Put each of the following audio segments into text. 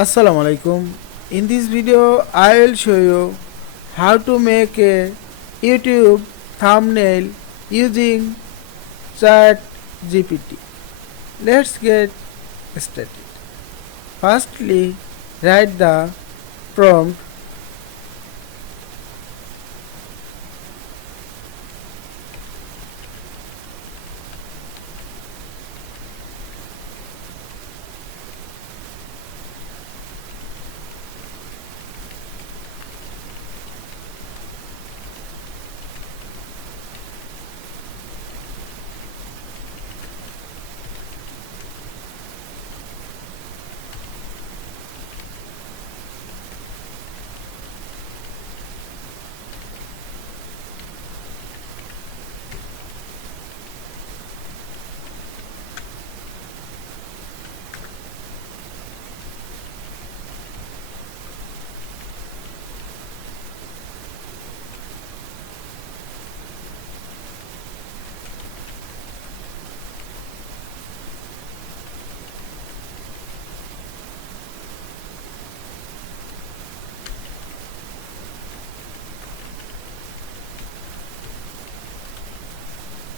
Assalamu alaikum. In this video I will show you how to make a YouTube thumbnail using ChatGPT. Let's get started. Firstly, write the prompt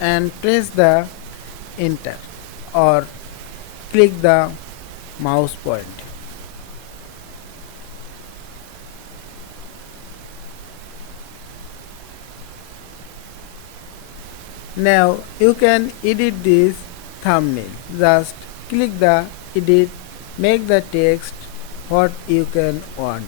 and press the enter or click the mouse point. Now you can edit this thumbnail. Just click the edit, make the text what you can want.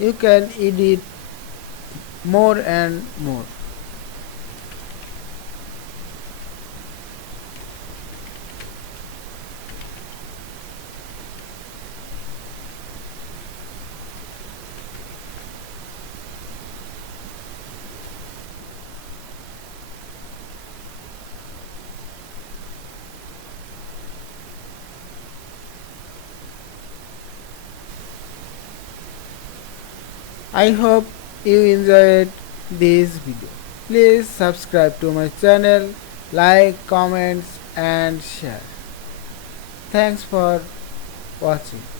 You can edit more and more. I hope you enjoyed this video. Please subscribe to my channel, like, comments and share. Thanks for watching.